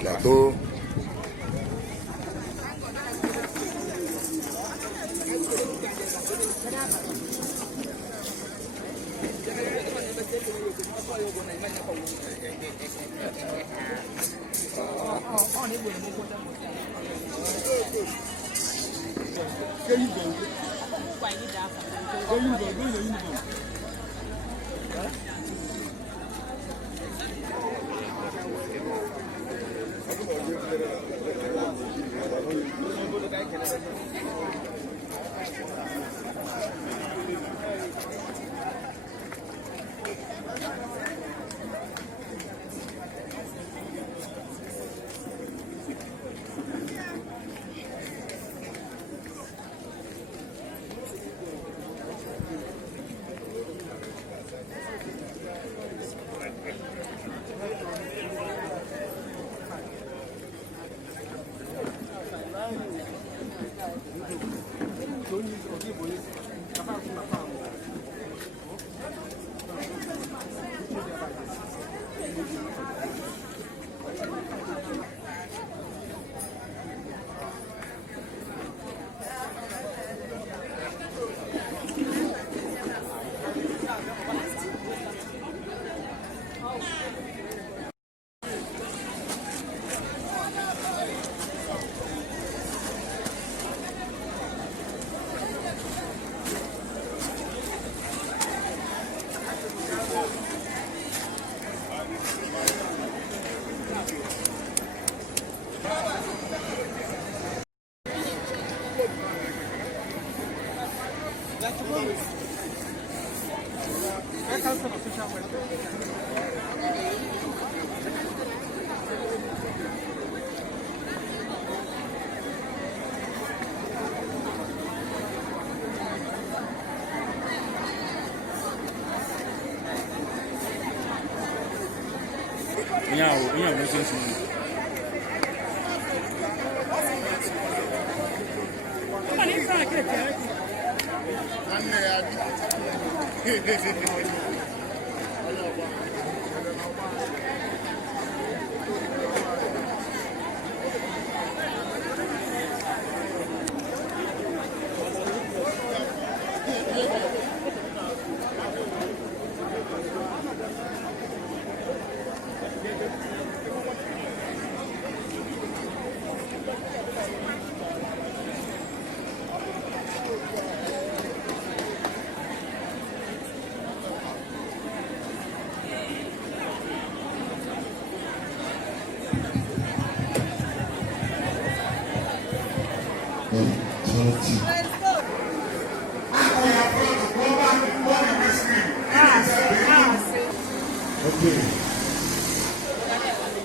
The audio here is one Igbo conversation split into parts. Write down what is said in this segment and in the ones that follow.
Plateau.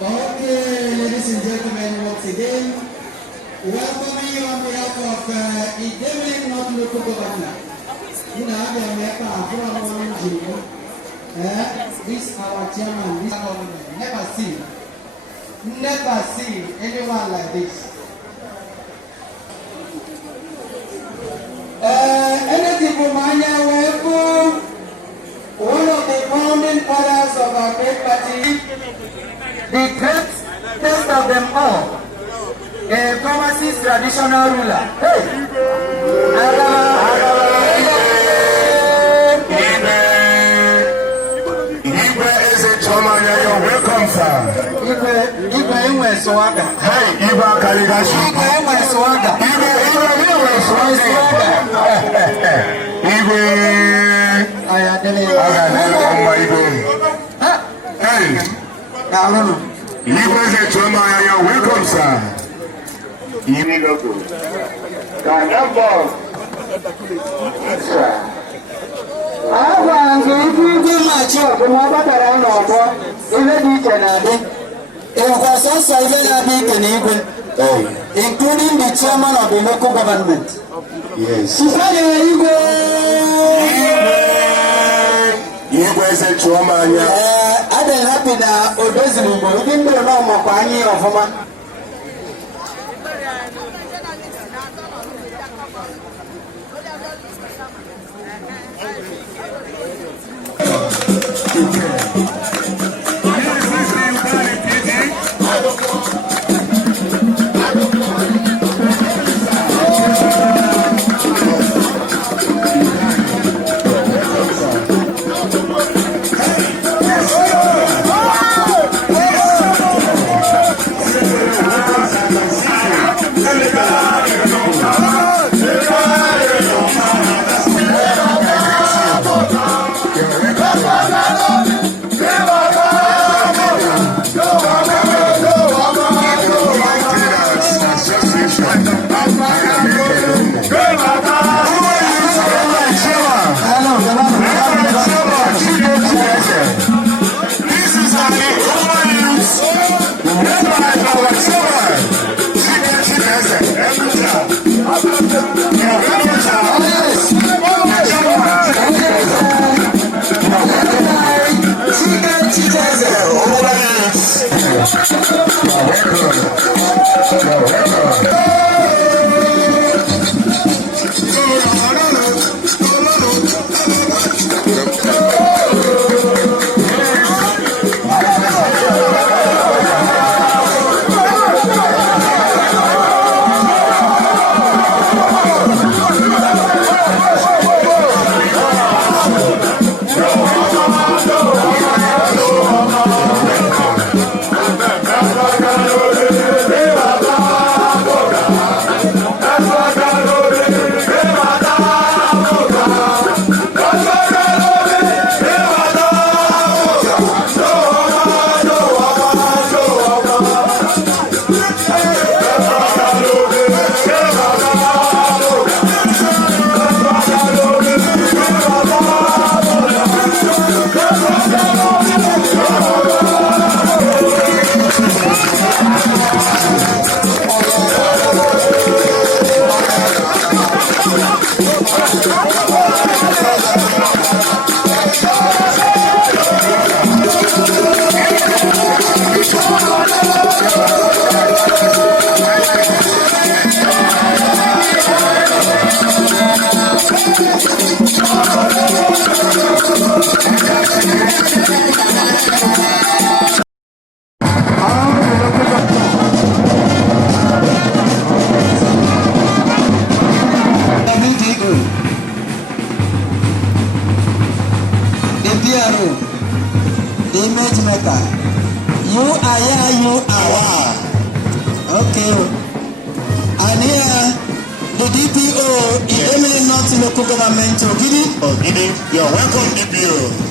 Okay, ladies and gentlemen, once again, welcoming you on behalf of Idemen North Local Government. You know, they are this our chairman, this government, never seen anyone like this. Anything from one of the founding fathers of our great party, the greatest of them all, a Thomas's traditional ruler. Igwe is a Chomanya, you're welcome, sir. Igwe Inwe Swaga. Hey, Igwe Kaligashi. Igwe Inwe Swaga. Igwe Swaga. Igwe. Hey. Igwe is a Chomanya, you're welcome, sir. Igwe logo. Agwanzu igwe machi ọbụma ọgbakọrọ n'ọgbọ ihe dị iche na-adị ịhụkwa sọsọ ihe na-adị ike na igwe including the chairman of the local government. Yes. I'm happy that Odozimo didn't know Mokwani of Homa. The image maker. You are here, you are. Okay. And here, the DPO, Idemili North Local Government, Ogidi. Ogidi, you're welcome, DPO.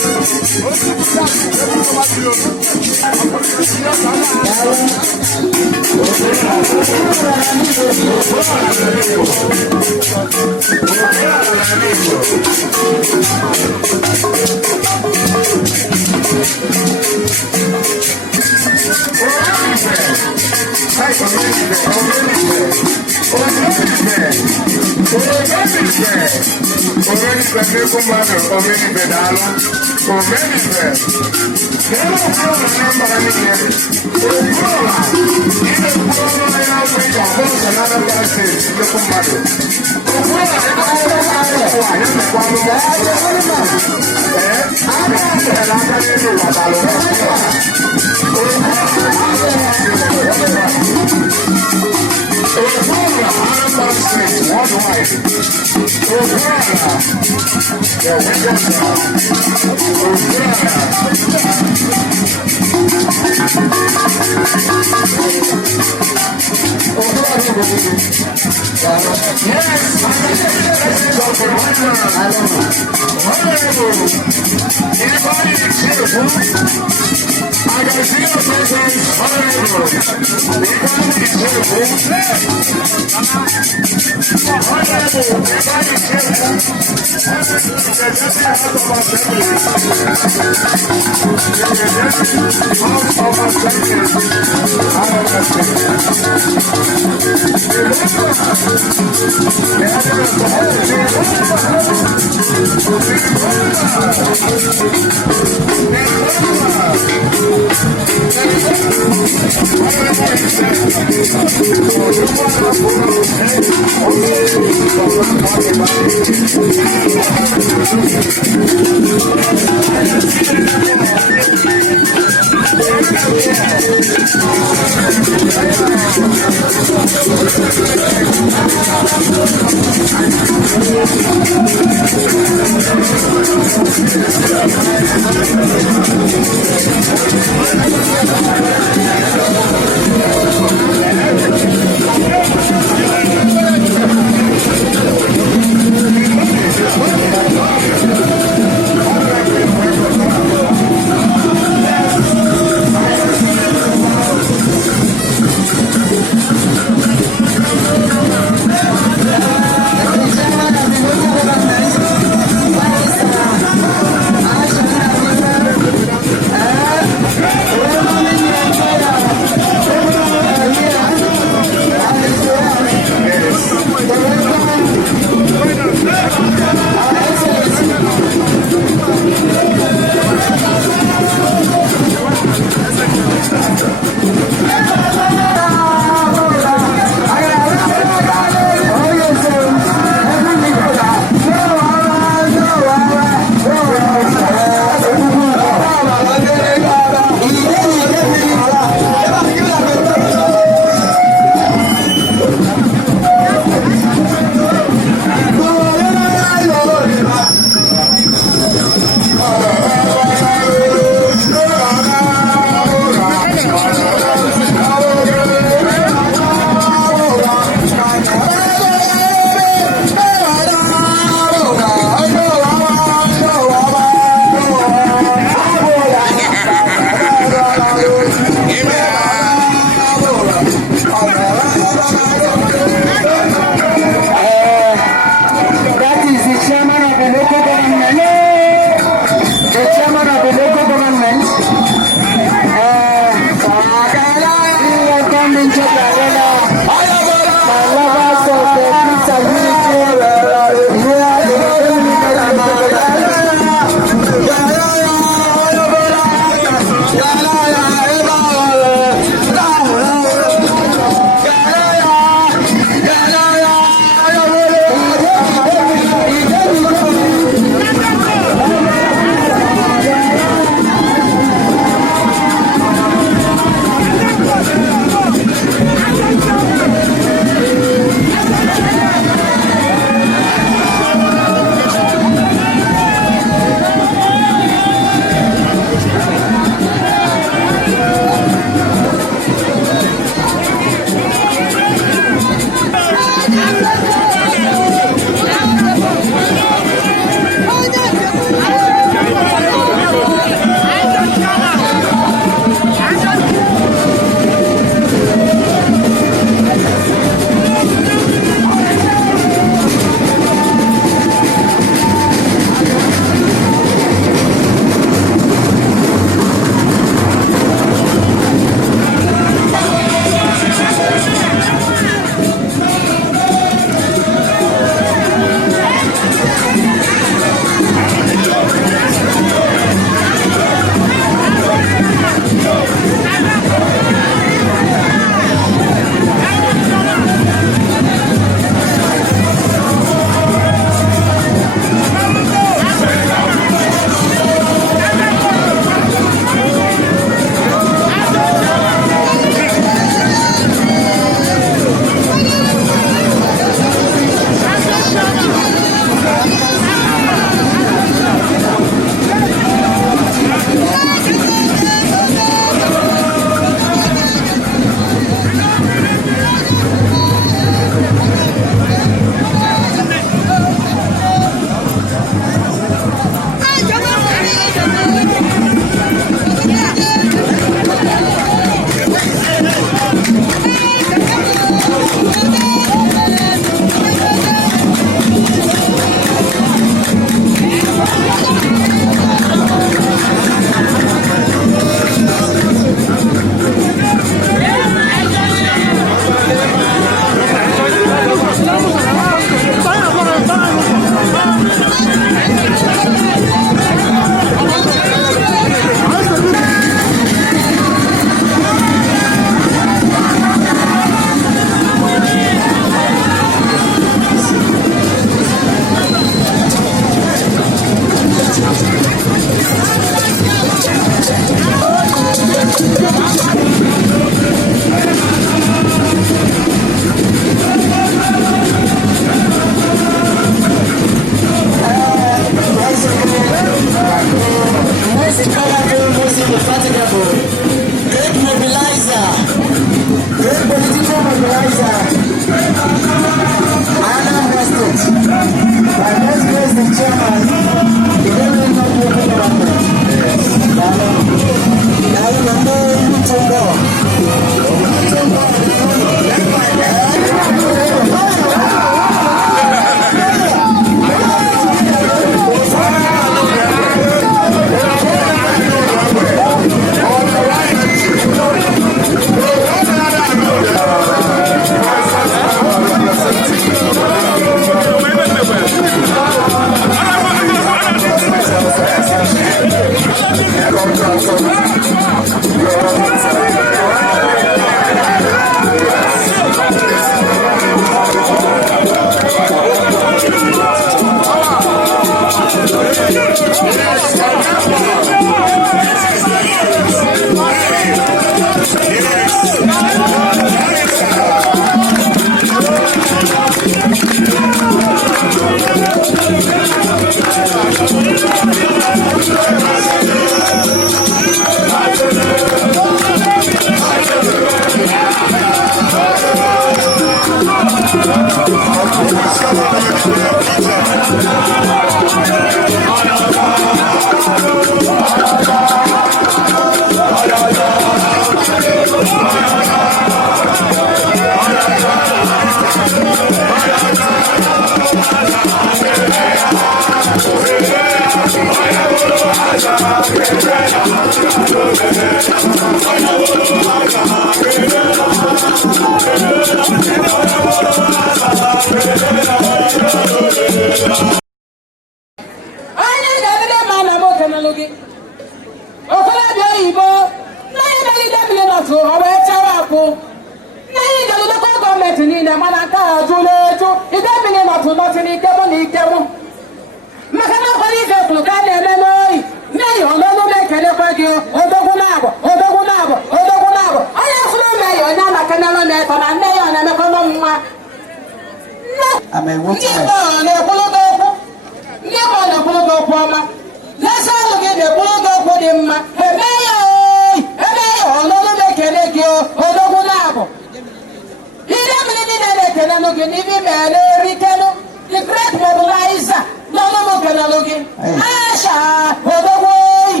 The great mobilizer, no more Kenalogi. Asha, Hodaway,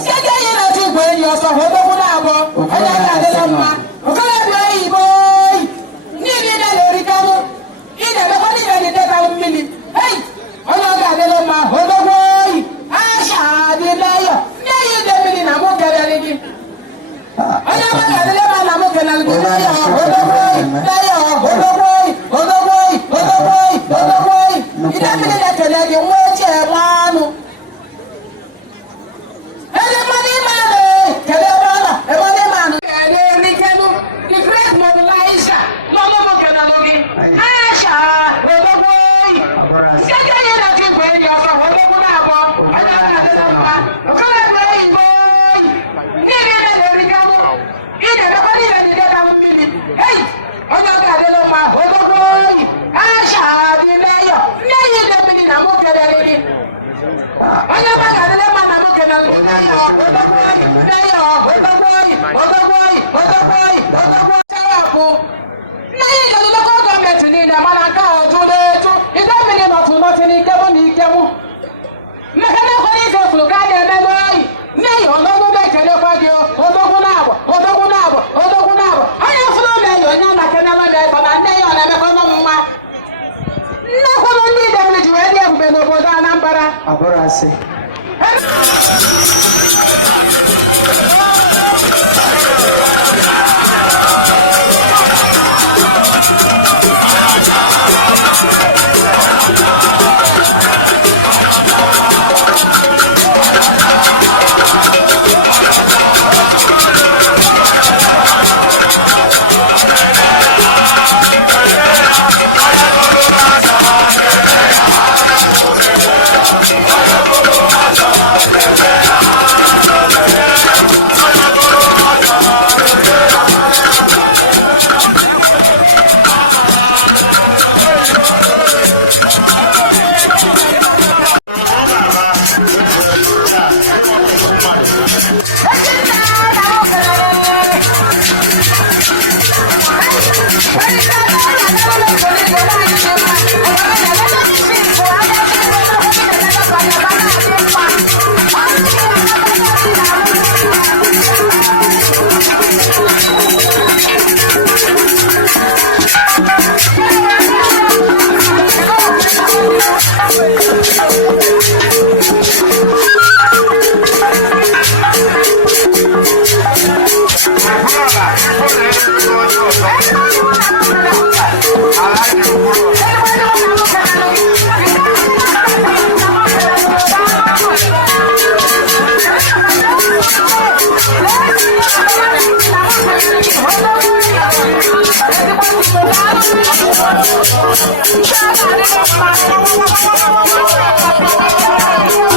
Gagay, when you are so Hodawabo, okay, boy, needing a Ricamo, in a money that I will minute. Hey, Hodagaloma, Hodaway, Asha, the mayor, nay, the minute I'm okay. I never got a Thank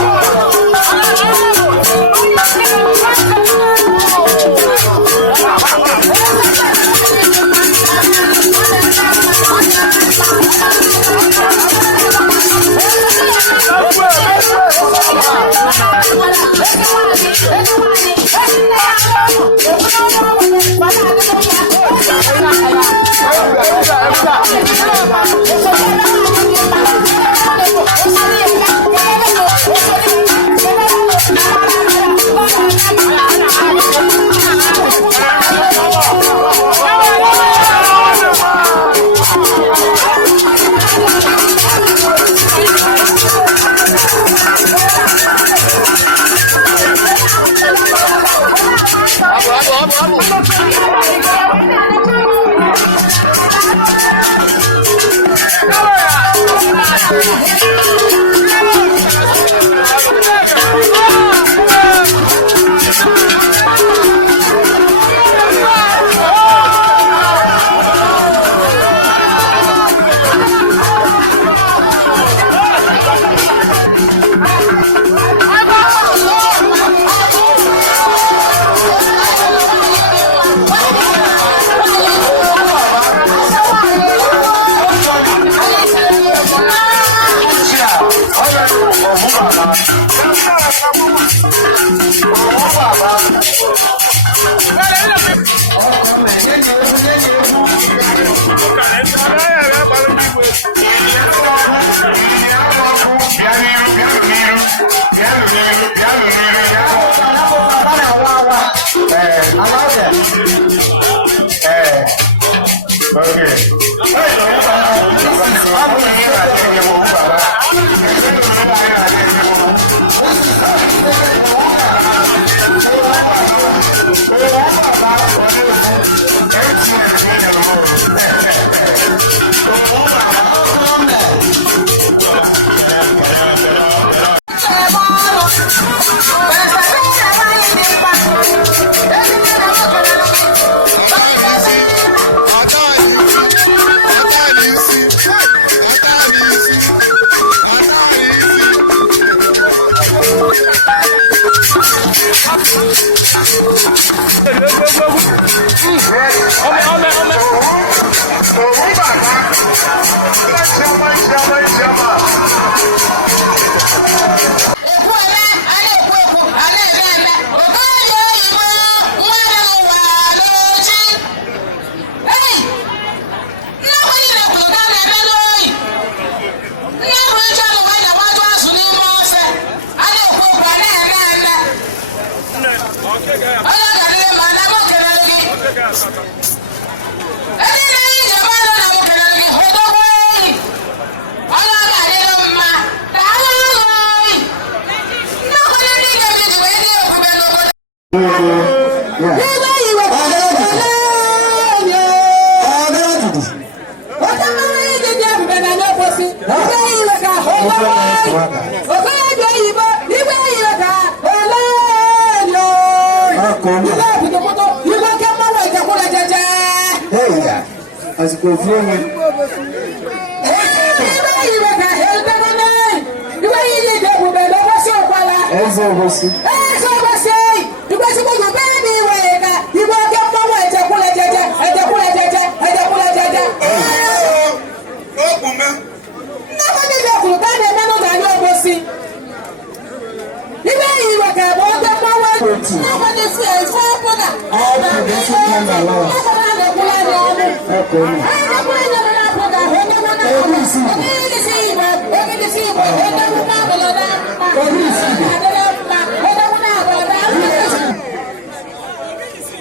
you.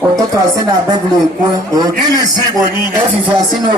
Ototo asina Bible ekwe. Ogili si bonini. Efifi asina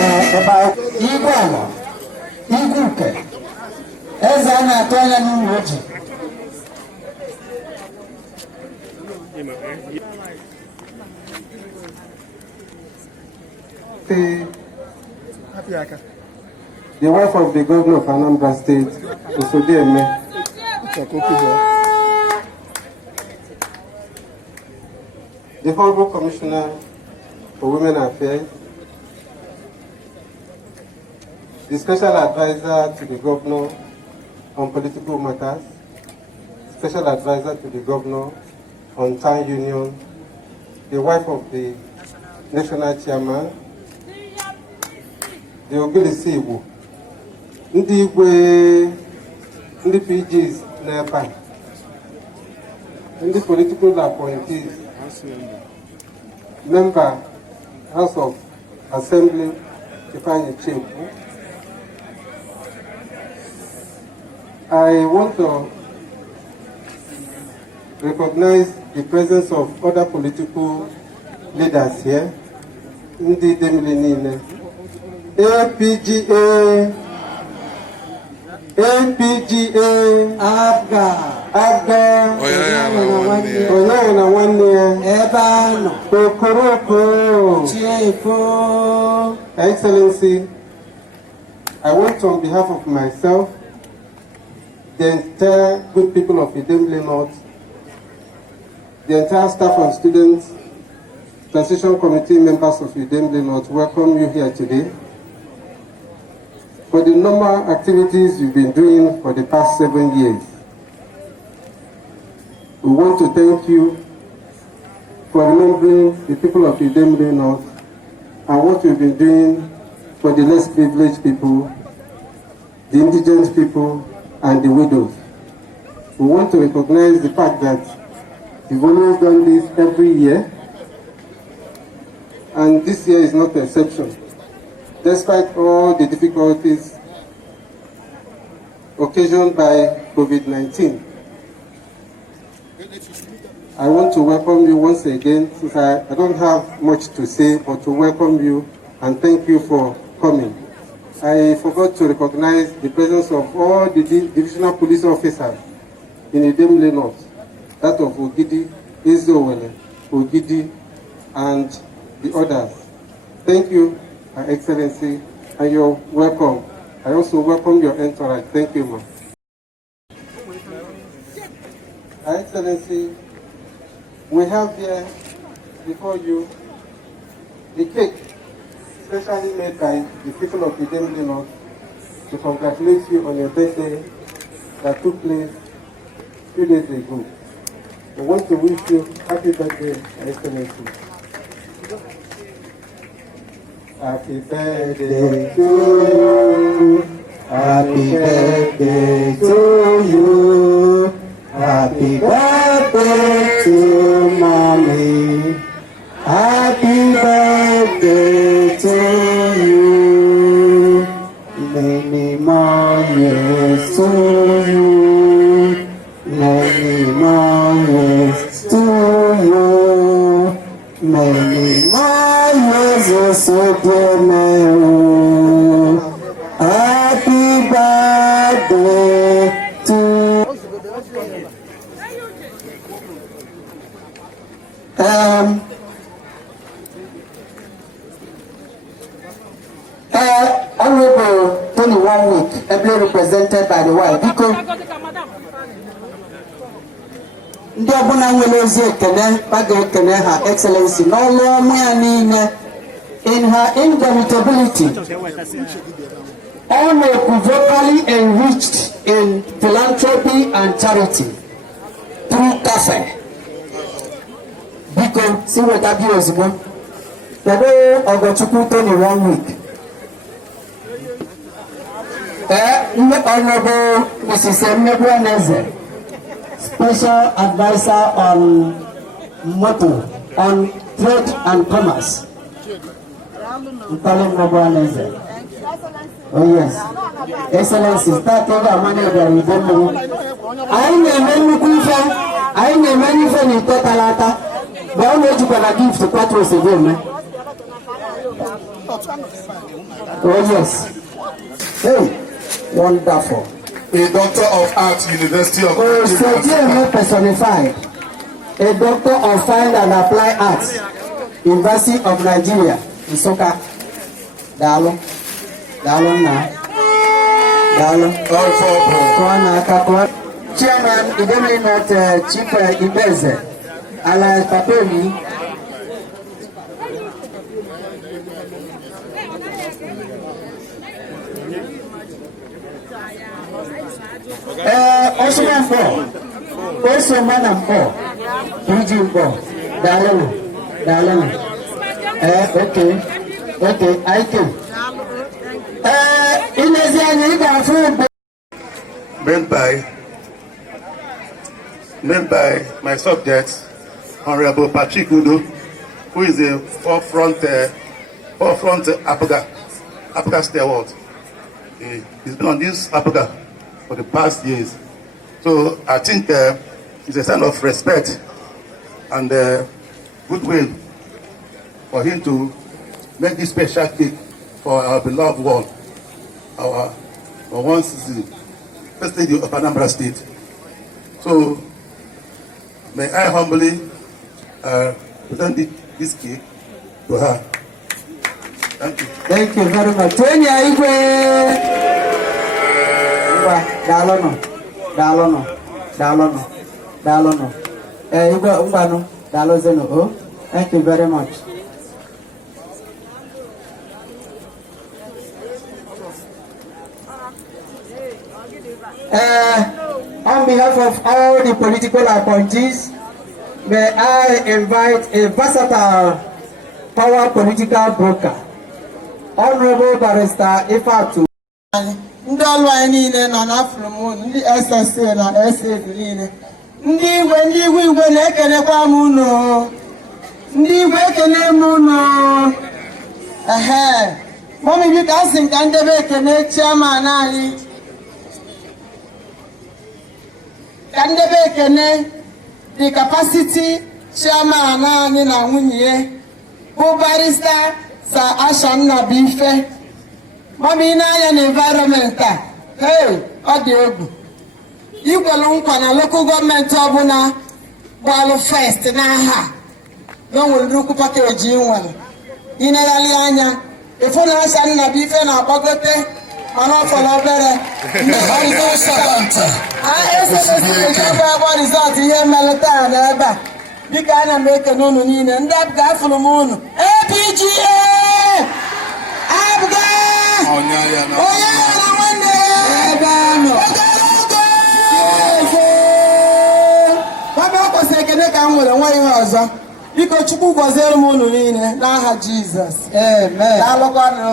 Igwe ala, igwe uke, eze a na-atụ anya n'ụlọ oji. The wife of the governor of Anambra State, Osodieme. The Honorable Commissioner for Women Affairs, the Special Advisor to the Governor on Political Matters, Special Advisor to the Governor on Town Union, the wife of the National Chairman, the Ogilisi Igbo, ndị Igwe, ndị PGs n'ebe, ndị political appointees, member House of Assembly, Ifeanyi Chekwu. I want to recognize the presence of other political leaders here. Ndị Demili niile. APGA, APGA, ABGA, Oyo na Wane, Ebano, Kokoroko, Chiefo. Excellency, I want on behalf of myself, the entire good people of Idemili North, the entire staff and students, transition committee members of Idemili North, welcome you here today. For the normal activities you've been doing for the past 7 years. We want to thank you for remembering the people of Idemili North and what you've been doing for the less privileged people, the indigent people, and the widows. We want to recognize the fact that you've always done this every year, and this year is not an exception. Despite all the difficulties occasioned by COVID-19, I want to welcome you once again, since I don't have much to say, but to welcome you and thank you for coming. I forgot to recognize the presence of all the divisional police officers in Idemili North, that of Ogidi, Izowele, Ogidi, and the others. Thank you, Your Excellency, and you're welcome. I also welcome your entourage. Thank you, ma'am. Your Excellency, we have here before you the cake specially made by the people of Idemili North to congratulate you on your birthday that took place 2 days ago. I want to wish you happy birthday, Your Excellency. Happy birthday to you. Happy birthday to you. Happy birthday to mommy. Happy birthday to you. Many more years to you. Many more years to you. Many more years so dear me. Happy birthday to Honorable Tony Wanwick, ably represented by the wife. Because ndị ọbụla nwere ozi ekene baga ekene Her Excellency n'ọlụ ọmụ ya niile in her indomitability, unequivocally enriched in philanthropy and charity through cafe. Biko si weta bi ozugbo kedu Ogochukwu Tony Wanwick. Honorable Mrs. Emegwaneze, Special Advisor on Motor, on Trade and Commerce. Oh yes, Excellency, start over manager with them. I never but I'm going to give to Patros again. Oh, yes. Hey, wonderful. A Doctor of Arts, University of Oh, so GMA personified. A Doctor of Fine and Applied Arts, University of Nigeria, Nsukka. Dalo. Dalo na. Dalo. Chairman, Idemili North Chief Ibeze, Alliance Papeli. Osman Bo, also Madam Bo, PG Bo, Dalano. Okay, I can. Named by my subject, Honorable Patrick Udo, who is a forefront Apaga steward. He's been on this Apaga for the past years. So I think it's a sign of respect and goodwill for him to make this special cake for our beloved one, our one citizen, First Lady of Anambra State. So may I humbly present this cake to her. Thank you. Thank you very much. Tenya Igwe. Dalono. Igwe Umbano, Dalozeno. Oh, thank you very much. On behalf of all the political appointees, may I invite a versatile power political broker, Honorable Barrister Ifatu. Ndị ọlụ anyị niile nọ n'afọ m ndị SSA na SF niile ndị igwe na-ekelekwa m unu ndị igwe ekele m unu mọmị biko asị m ka ndebe ekele chairman anyị ka ndebe ekele the capacity chairman anyị na nwunye bụ Barrister Sir Asha Nnabuife. Mami na-anya na environment a ọ dị egwu ikwelu nkwa na local gọọmenti ọbụla gbalụ first n'aha na nwere nnukwu pakeji nwere ineghali anya efu na Asha Nnabuife na-agbagote mana ọfọrọ obere rizọt ihe mmelụta na ebe a dịka ana m ekene unu niile ndị ga-afụrụ m unu APGA abụga ọ kwesịrị ekene ka m nwere nwa ihe ọzọ biko Chukwu gọziere m unu niile n'aha Jizọs amen. Daalụkwanụ.